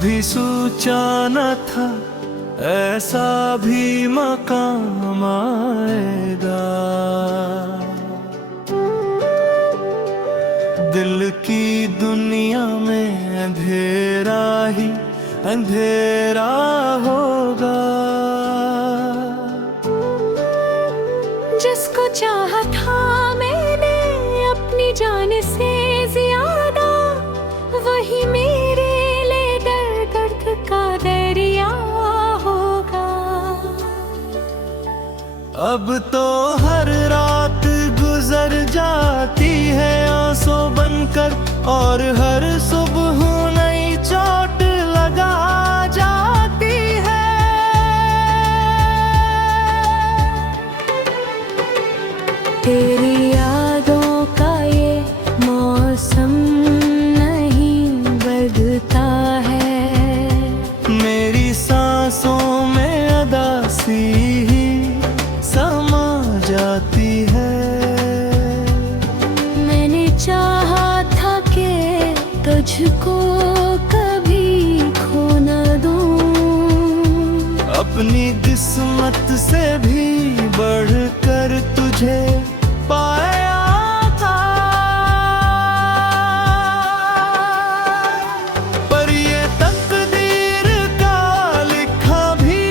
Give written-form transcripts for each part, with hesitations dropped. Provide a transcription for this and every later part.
भी सोचा न था ऐसा भी मकाम आएगा। दिल की दुनिया में अंधेरा ही अंधेरा होगा। जिसको चाहा था मैंने अपनी जान से ज्यादा, वही मेरे लिए दर्द का दरिया होगा। अब तो हर रात गुजर जाती है आंसू बनकर, और हर सुबह नई चोट लगा जाती है। तेरी यादों का ये मौसम नहीं बदलता है। मेरी सांसों में अदासी ही समा जाती है। मैंने चाहा था कि तुझको कभी खो न दूं, अपनी किस्मत से भी बढ़कर तुझे पाया था। पर ये तकदीर का लिखा भी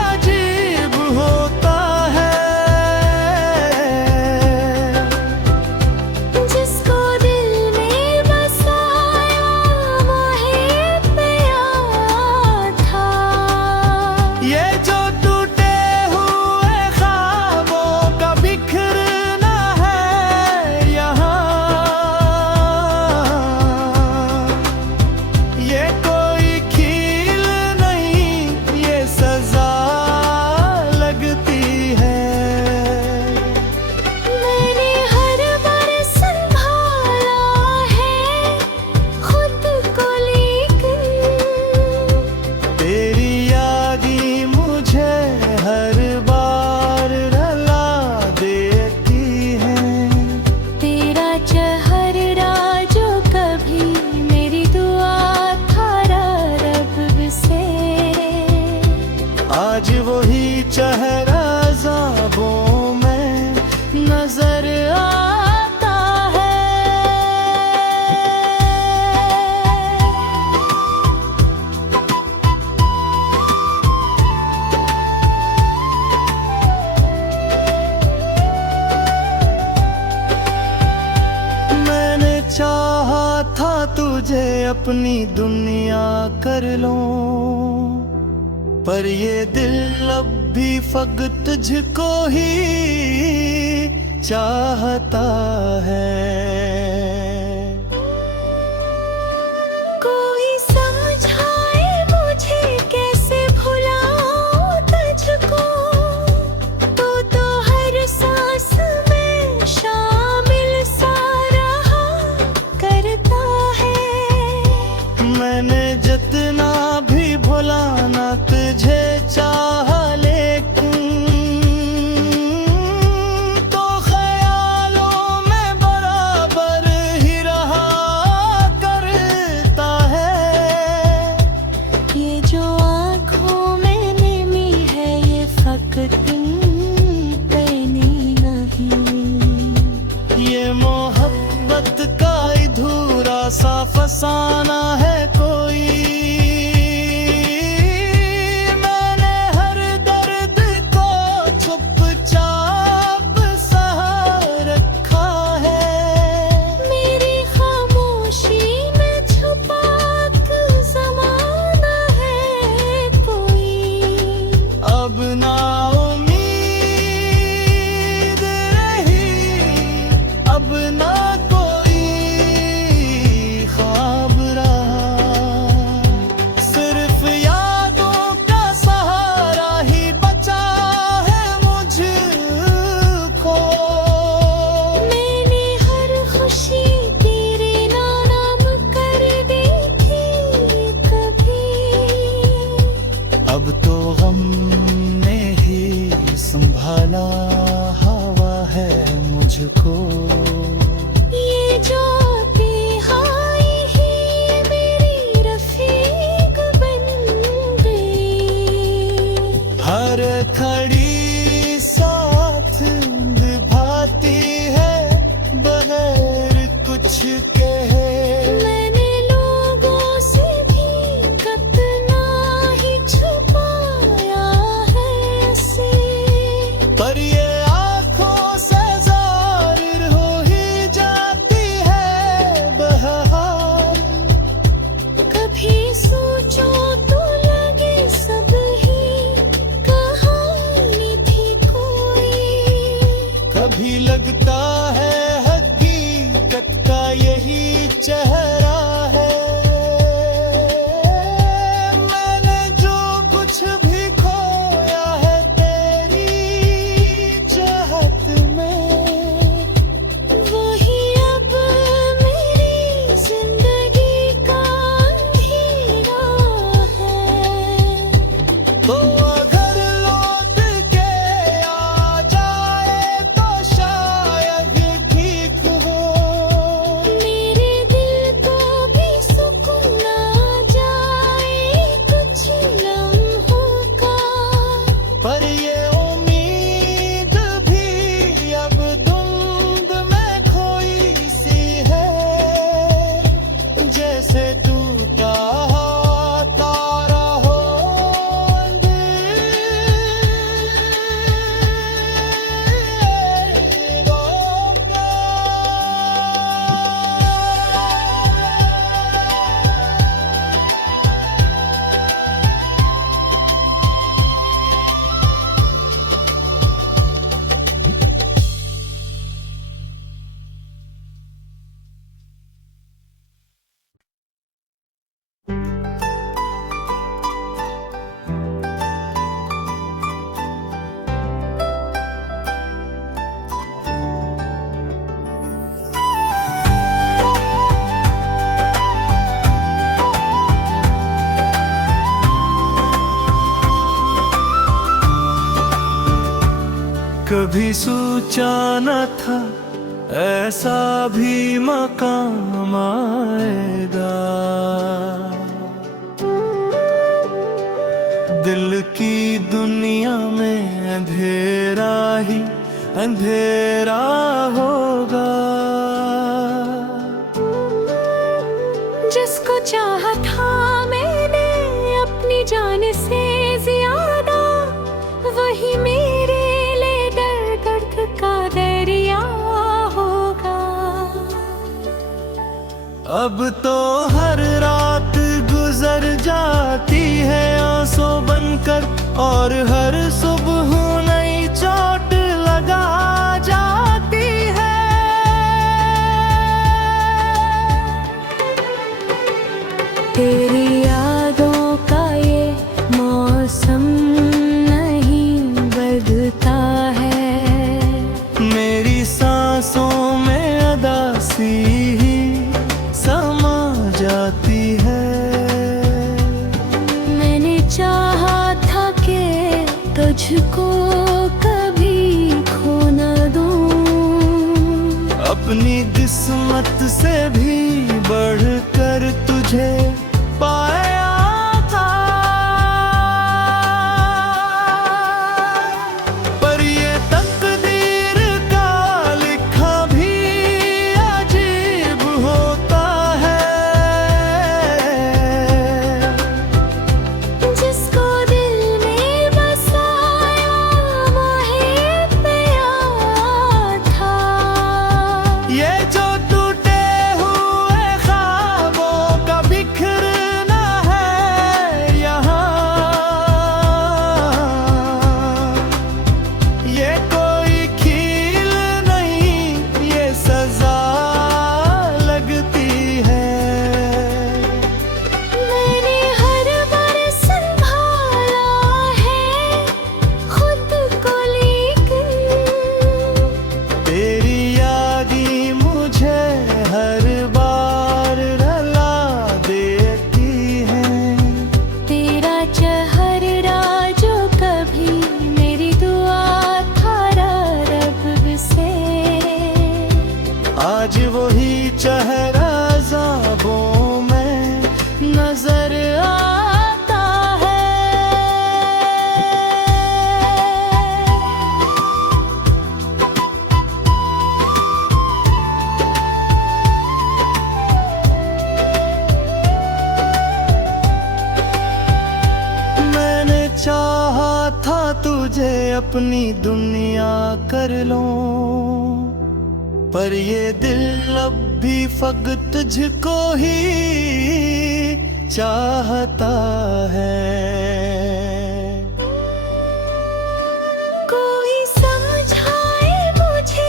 अजीब होता है। जिसको दिल में बसाया वही प्यार था। ये जो टूटे हुए ख्वाबों का बिखरना है यहाँ, ये कोई खेल नहीं, ये सजा लगती है। मैंने हर बार संभाला है खुद को, लेकिन तेरी याद ही मुझे हर बार रुला देती है। तेरा चेहरा जो कभी मेरी दुआ था रब से, आज वही चेहरा ज़ाबों में नजर आता है। मैंने चाहा था तुझे अपनी दुनिया कर लूं, पर ये दिल अब भी फकत तुझको ही चाहता है। कोई समझाए मुझे कैसे भुलाऊं तुझको, तो हर सांस में शामिल सा रहा करता है। मैंने जितना भी भुलाना तुझे चाहा, लेकिन तो ख्यालों में बराबर ही रहा करता है। ये जो आँखों में नमी है ये फकत पैनी नहीं। ये मोहब्बत का अधूरा सा फसाना है कोई। मैंने हर दर्द को चुपचाप सहा रखा है। मेरी खामोशी में छुपा ज़माना है कोई। अब ना उम्मीद रही, अब ना कोई ख्वाब रहा। सिर्फ यादों का सहारा ही बचा है मुझको। मैंने हर खुशी तेरे नाम कर दी थी कभी। अब तो गम ने ही संभाला हवा है मुझको। ये जो बेहाई ही मेरी रफ़ी कभी लगता है हकीकत का यही चेहरा है। मैंने जो कुछ भी खोया है तेरी चाहत में, वही अब मेरी जिंदगी का अंधेरा है। तो अगर लौट के आ जाए तो शायद ठीक हो। मेरे दिल को भी सुकून आ जाए कुछ लम्हों का। पर ये उम्मीद भी अब धुंध में खोई सी है, जैसे टूटा तारा हो अंधेरों का। कभी सोचा न था ऐसा भी मकाम आएगा। दिल की दुनिया में अंधेरा ही अंधेरा होगा। जिसको चाहा था मैंने अपनी जान से ज्यादा, वही मेरे लिए दर्द का दरिया होगा। अब तो हर रात गुजर जाती है आंसू बनकर, और हर सुबह नई चोट लगा जाती है। तेरी यादों का ये मौसम नहीं बदलता है। मेरी सांसों में अदासी ही समा जाती है। मैंने चाहा था कि तुझको कभी खो न दूं, अपनी किस्मत से भी बढ़कर तुझे पाया था। पर ये तकदीर का लिखा भी अजीब होता है। जिसको दिल में बसाया वही प्यार था। ये जो टूटे हुए ख्वाबों का बिखरना है यहाँ, ये कोई खेल नहीं, ये सजा लगती है। मैंने हर बार संभाला है खुद को, लेकिन तेरी यादी मुझे हर बार रुला देती है। तेरा चेहरा जो कभी मेरी दुआ था रब से, आज वही चेहरा ज़ाबों में नजर आता है। मैंने चाहा था तुझे अपनी दुनिया कर लूं, पर ये दिल अब भी फकत तुझको ही चाहता है। कोई समझाए मुझे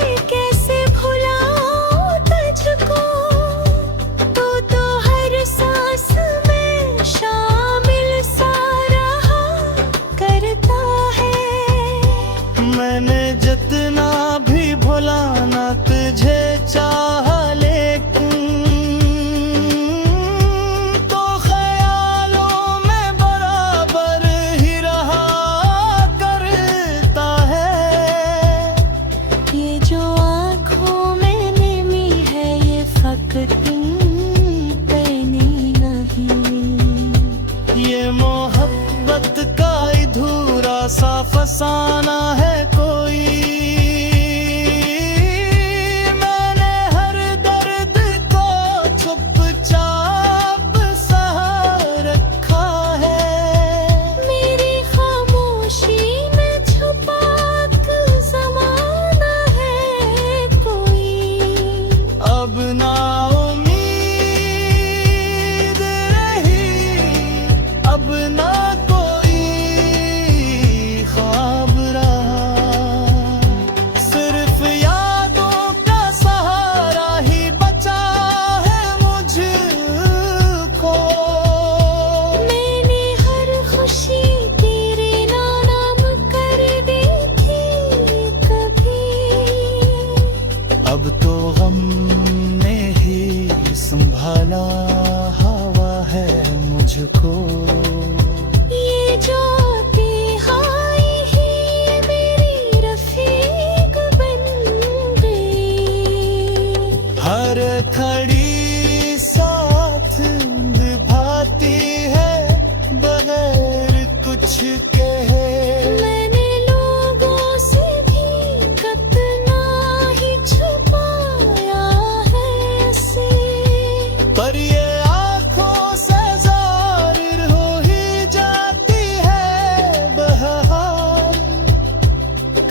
अब तो गम ने ही संभाला हवा है मुझको। ये जो बेहाई ही मेरी रफीक बन गई। हर खड़ी साथ निभाती है बगैर कुछ कहे। मैंने लोगों से भी कितना ही छुपाया है इसे। पर ये आँखों से ज़ाहिर हो ही जाती है बहार।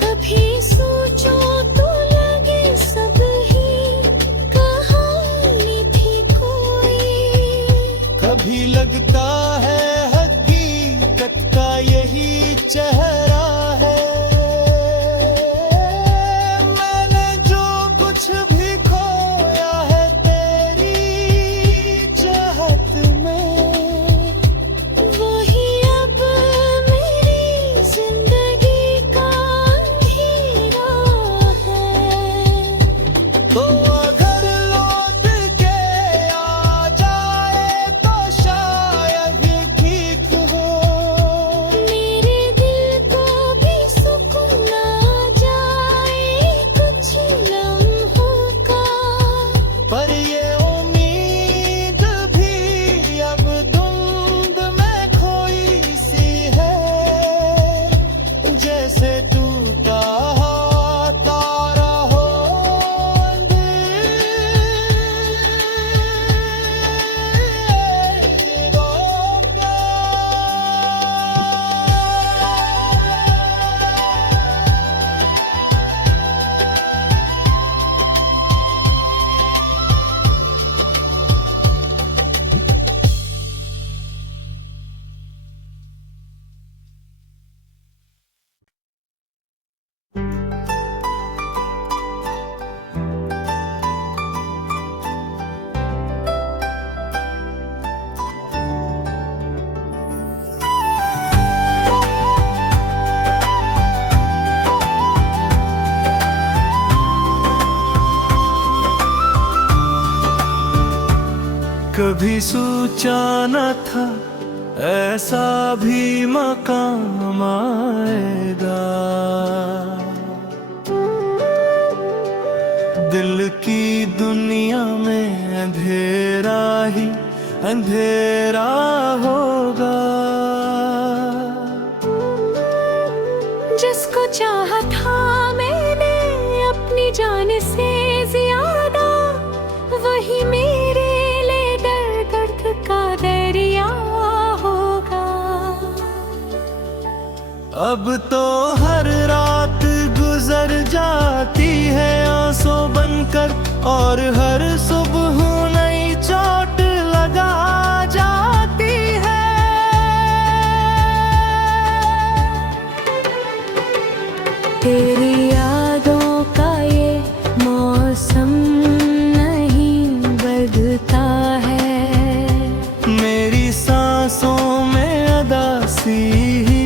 कभी सोचो तो लगे सब ही कहानी थी कोई। कभी लगता है हकीकत का यही चेहरा है। मैंने जो कुछ भी खोया है तेरी चाहत में, वही अब मेरी जिंदगी का अंधेरा है। तो अगर लौट के आ जाए तो शायद ठीक हो। मेरे दिल को भी सुकून आ जाए कुछ लम्हों का। पर ये उम्मीद भी अब धुंध में खोई सी है। जैसे टूटा तारा हो अंधेरों का। कभी सोचा न था ऐसा भी मकाम आएगा। दिल की दुनिया में अंधेरा ही अंधेरा होगा। जिसको चाहा था मैंने अपनी जान से ज्यादा, वही मेरे लिए दर्द का दरिया होगा। अब तो हर रात गुजर जाती है आंसू बनकर, और हर सुबह नई चोट लगा जाती है। तेरी यादों का ये मौसम नहीं बदलता है। मेरी सांसों में अदासी ही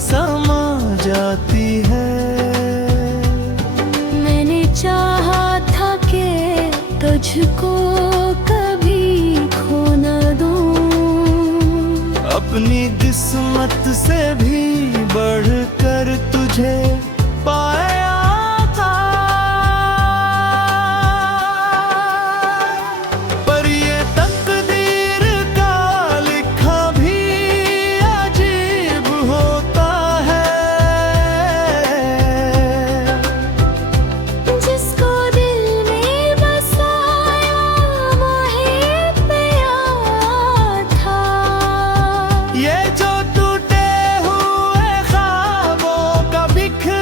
समा जाती है। मैंने चाहा था कि तुझको कभी खो न दूं। अपनी किस्मत से भी बढ़कर तुझे पाया था। पर ये तकदीर का लिखा भी अजीब होता है। जिसको दिल में बसाया वही प्यार था। ये जो टूटे हुए ख्वाबों का बिखरा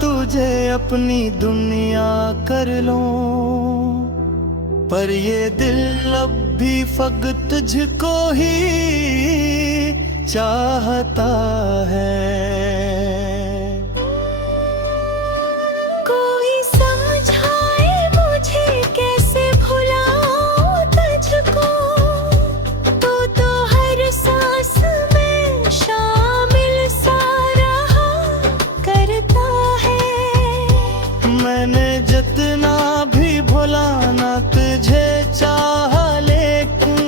तुझे अपनी दुनिया कर लूं, पर ये दिल अब भी फकत तुझको ही चाहता है। कोई समझाए मुझे कैसे भुलाऊं तुझको, तो हर सांस में शामिल सा रहा करता है। मैंने जितना भी भुलाना तुझे चाहा, लेकिन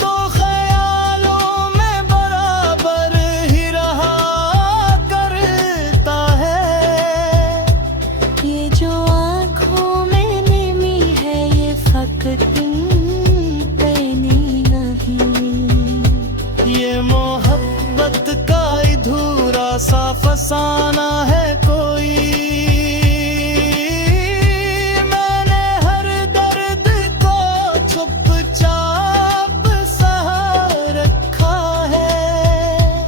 तो ख्यालों में बराबर ही रहा करता है। ये जो आँखों में नेमी है ये फकत पैनी नहीं। ये मोहब्बत का अधूरा सा फसाना है कोई। मैंने हर दर्द को चुपचाप सह रखा है।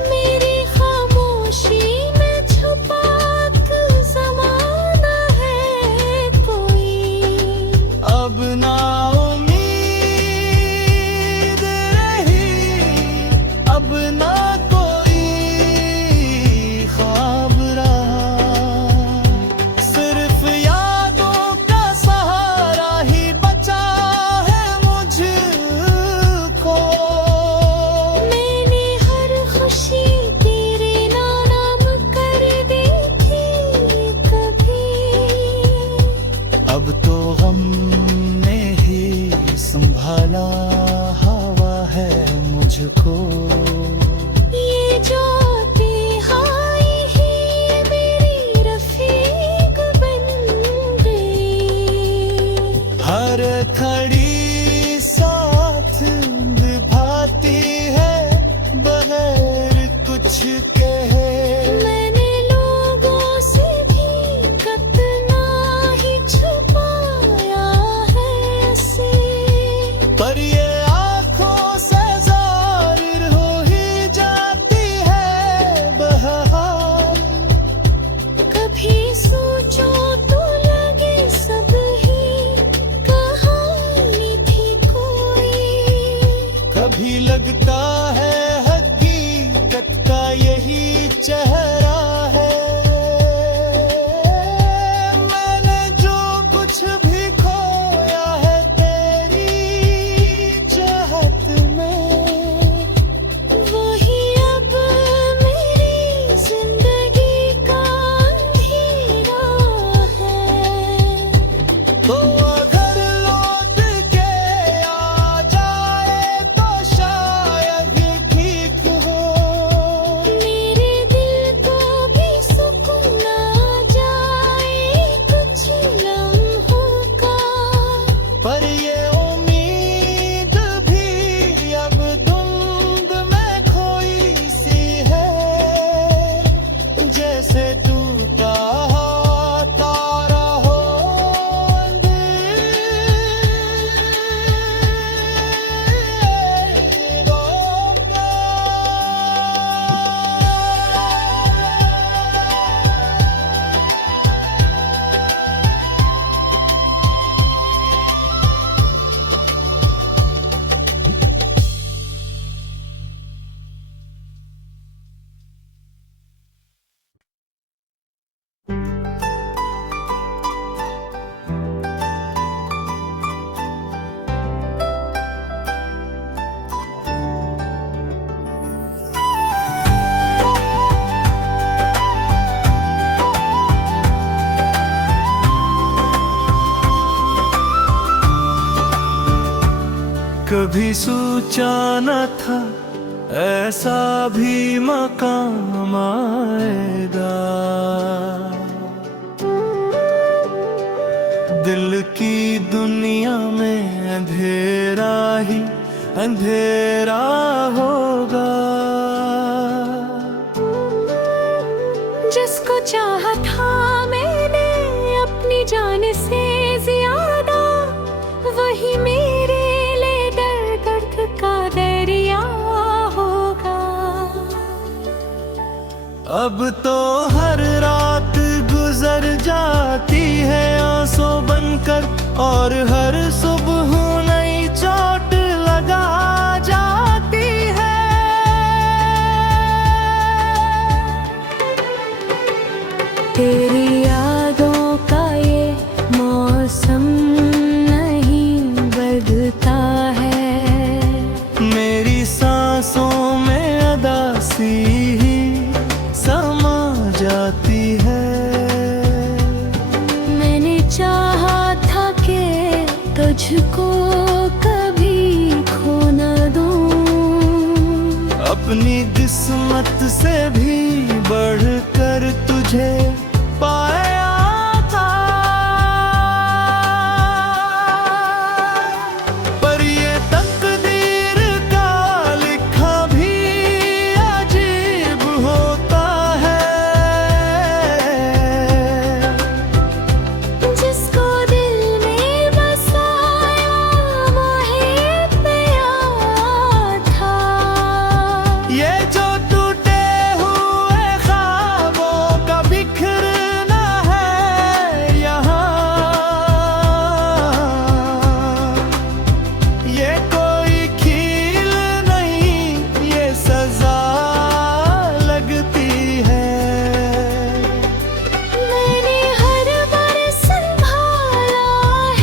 मेरी खामोशी में छुपा के ज़माना है कोई। अब ना उम्मीद रही, अब ना कोई ख्वाब रहा। सिर्फ यादों का सहारा ही बचा है मुझको। मैंने हर खुशी तेरे नाम कर दी थी कभी। अब तो गम ने ही संभाला हवा है मुझको। ये जो तिहाई ही मेरी रफीक बन गई। हर खड़ी साथ निभाती है बगैर कुछ कहे। मैंने लोगों से भी कितना ही छुपाया है इसे, पर ये आँखों से जाहिर हो ही जाती है बहार। कभी सोचो तो लगे सब ही कहानी थी कोई। कभी लगता है हकीकत का यही चेहरा है। मैंने जो कुछ भी खोया है तेरी चाहत में, वही अब मेरी जिंदगी का अंधेरा है। तो अगर लौट के आ जाए तो शायद ठीक हो। मेरे दिल को भी सुकून आ जाए कुछ लम्हों का। पर ये उम्मीद भी अब धुंध में खोई सी है। जैसे टूटा तारा हो अंधेरों का। कभी सोचा न था ऐसा भी मकाम आएगा। दिल की दुनिया में अंधेरा ही अंधेरा होगा। जिसको चाहा था मैंने अपनी जान से ज्यादा, वही मेरे लिए दर्द का दरिया होगा। अब तो हर रात गुजर जाती है आंसू बनकर, और हर सुबह नई चोट लगा जाती है। तेरी यादों का ये मौसम नहीं बदलता है, मेरी सांसों में अदासी ही समा जाती है। मैंने चाहा था कि तुझको कभी खो न दूं, अपनी किस्मत से भी बढ़कर तुझे पाया था, पर ये तकदीर का लिखा भी अजीब होता है। जिसको दिल में बसाया वही प्यार था। ये जो टूटे हुए ख्वाबों का बिखरना है यहाँ, ये कोई खेल नहीं, ये सजा लगती है। मैंने हर बार संभाला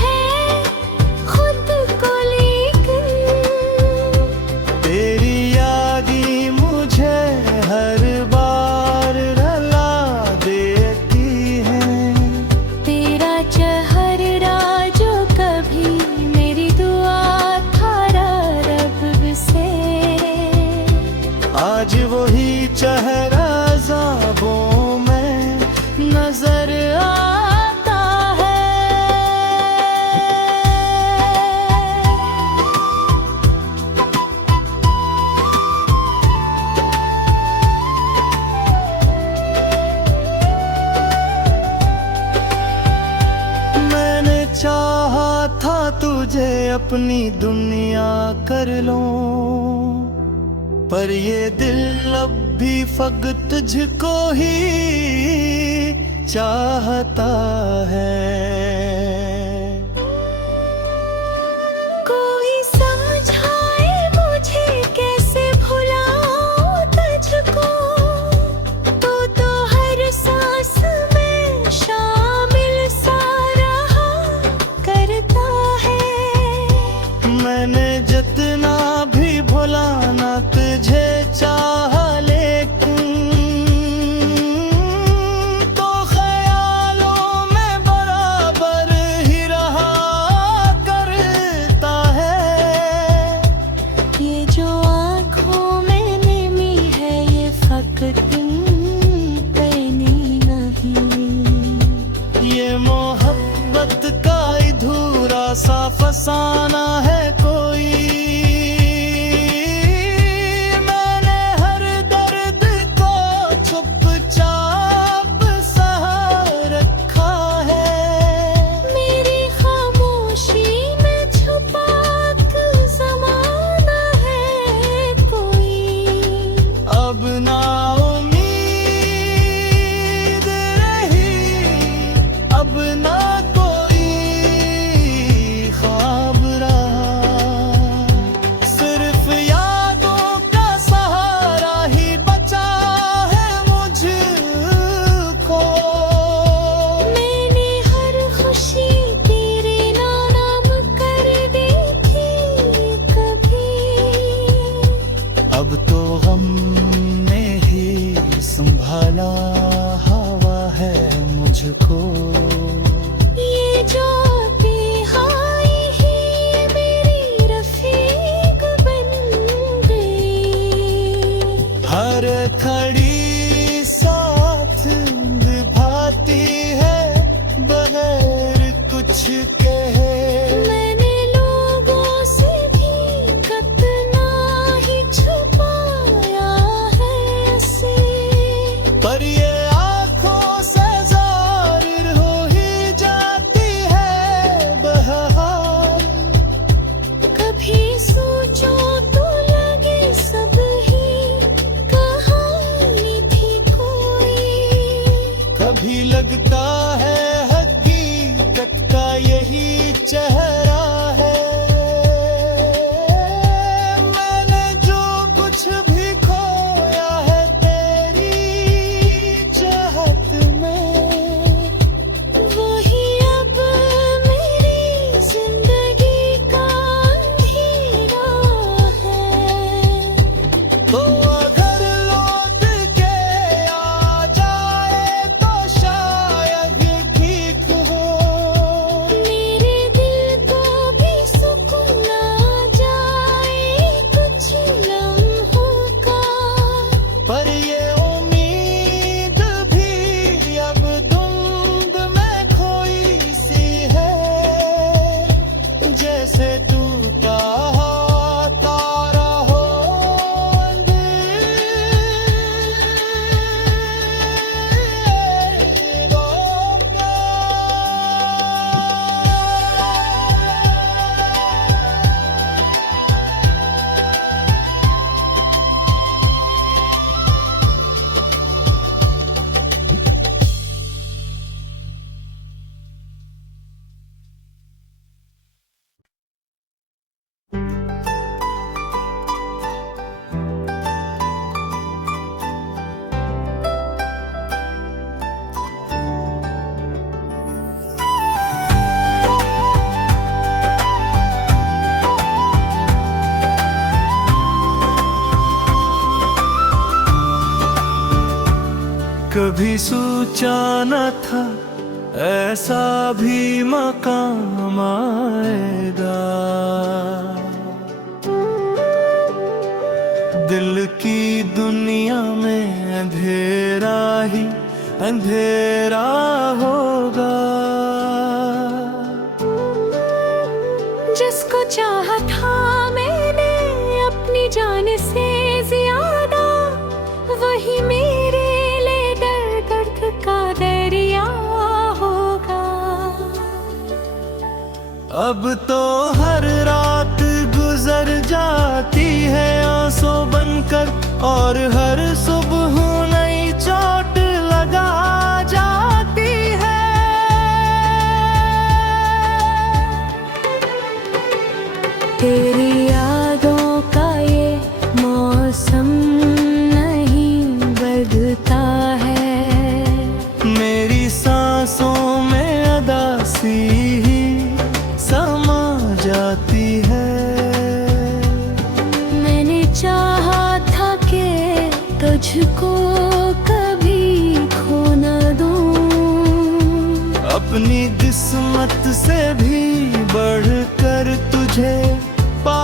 है खुद को, लेकिन तेरी याद ही मुझे हर बार रुला देती है। तेरा चेहरा जो कभी मेरी दुआ था रब से, आज वही चेहरा ख्वाबों में नजर आता है। मैंने चाहा था तुझे अपनी दुनिया कर लूं, पर ये दिल अब भी फकत तुझको ही चाहता है। कोई समझाए मुझे कैसे भुलाऊं तुझको, तो हर सांस में शामिल सा रहा करता है। मैंने जितना भी भुलाना तुझे चाहा, लेकिन तो ख्यालों में बराबर ही रहा करता है। ये जो आँखों में नमी है ये फकत पैनी नहीं। ये मोहब्बत का अधूरा सा फसाना है कोई। मैंने हर दर्द को चुपचाप सह रखा है। मेरी खामोशी में छुपा के ज़माना है कोई। अब ना उम्मीद रही, अब ना कोई ख्वाब रहा, सिर्फ यादों का सहारा ही बचा है मुझको। मैंने हर खुशी तेरे नाम कर दी थी कभी, अब तो गम ने ही संभाला हवा है मुझको। ये जो बेहाई ही मेरी रफीक बन गई। हर खड़ी साथ निभाती है बगैर कुछ कहे। मैंने लोगों से भी कितना ही छुपाया है इसे, पर ये आँखों से जाहिर हो ही जाती है बहार। कभी सोचो तो लगे सब ही कहानी लगता है हकीकत का यही चेहरा है। मैंने जो कुछ भी खोया है तेरी चाहत में, वही अब मेरी जिंदगी का अंधेरा है। तो अगर लौट के आ जाए तो शायद ठीक हो। मेरे दिल को भी सुकून आ जाए कुछ लम्हों का। पर ये उम्मीद भी अब धुंध में खोई सी है, जैसे टूटा तारा हो अंधेरों का। कभी सोचा न था ऐसा भी मकाम आएगा। दिल की दुनिया में अंधेरा ही अंधेरा होगा। जिसको चाहा था मैंने अपनी जान से ज्यादा, वही मेरे लिए दर्द का दरिया होगा। अब तो हर रात गुजर जाती है आंसू बनकर, और हर सुबह नई चोट लगा जाती है। तेरी यादों का ये मौसम नहीं बदलता है। मेरी सांसों में अदासी ही समा जाती है। मैंने चाहा था कि तुझको कभी खो न दूं, अपनी किस्मत से भी बढ़कर तुझे पा